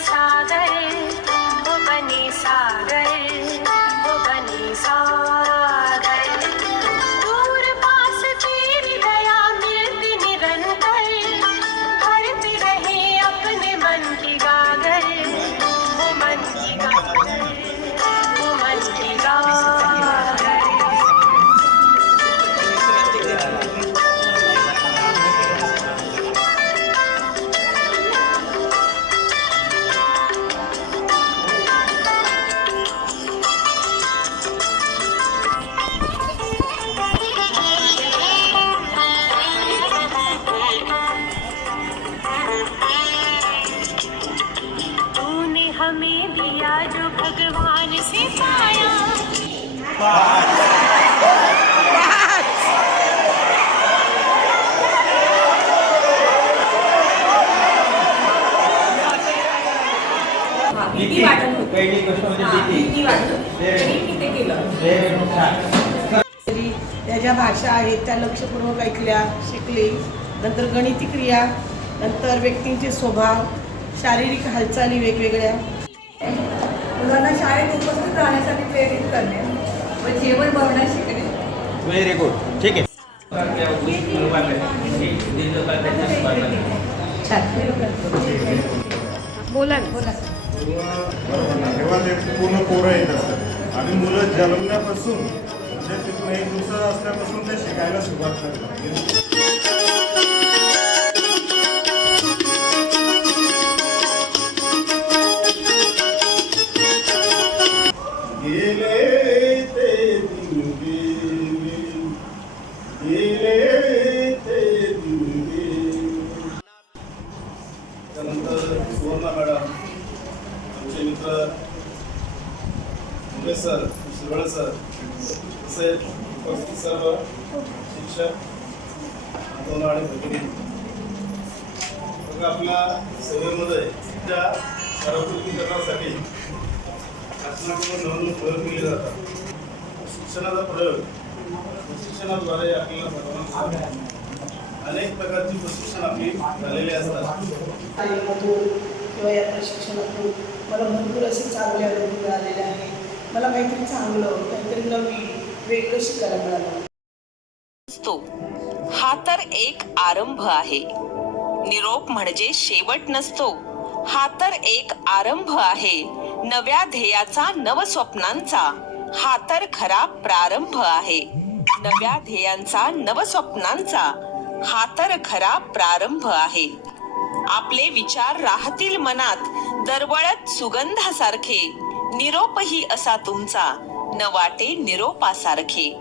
सागर वो बने सागर मैया जो भगवान से पाया। भीती तरी त्या ज्या भाषा आहेत त्या लक्षपूर्वक ऐकल्या शिकले. नंतर गणिती क्रिया नंतर व्यक्तींचे स्वभाव शारीरिक हालचाली वेगवेगळ्या. मुलांना शाळेत उपस्थित राहण्यासाठी प्रेरित करणे व जेवण बनवण्यास शिकणे. व्हेरी गुड ठीक आहे. बोला ना. तेव्हा ते पूर्ण पोरं येत असतात. आणि मुलं जन्मल्यापासून म्हणजे तिथून एक दिवसा असल्यापासून ते शिकायला सुरुवात करतात. त्यानंतर सुवर्णा मॅडम आमचे मित्र मुंबई सर शिरवळ सर तसेच उपस्थित सर्व शिक्षक दोन आणि भगिनी. मग आपल्या सभेमध्ये त्या आरोग्यीकरणासाठी शासनाकडून नवनवीन प्रयोग केले जातात. शिक्षणाचा प्रयोग प्रशिक्षणाद्वारे आपल्याला अनेक प्रकारची प्रशिक्षण आपली झालेली असतात. शाळेमधून किंवा या प्रशिक्षणातून. मला भरपूर असे चांगले अनुभव मिळालेले आहेत मला काहीतरी चांगलं काहीतरी नवीन वेगळं शिकायला मिळालं. असतो हा तर एक आरंभ आहे. निरोप म्हणजे शेवट नसतो. हा तर एक आरंभ आहे. नव्या ध्येयाचा नव स्वप्नांचा हा तर खरा प्रारंभ आहे. नव्या ध्येयांचा नव स्वप्नांचा हा तर खरा प्रारंभ आहे. आपले विचार राहतील मनात दरवळत सुगंधासारखे. निरोपही असा तुमचा न वाटे निरोपासारखे.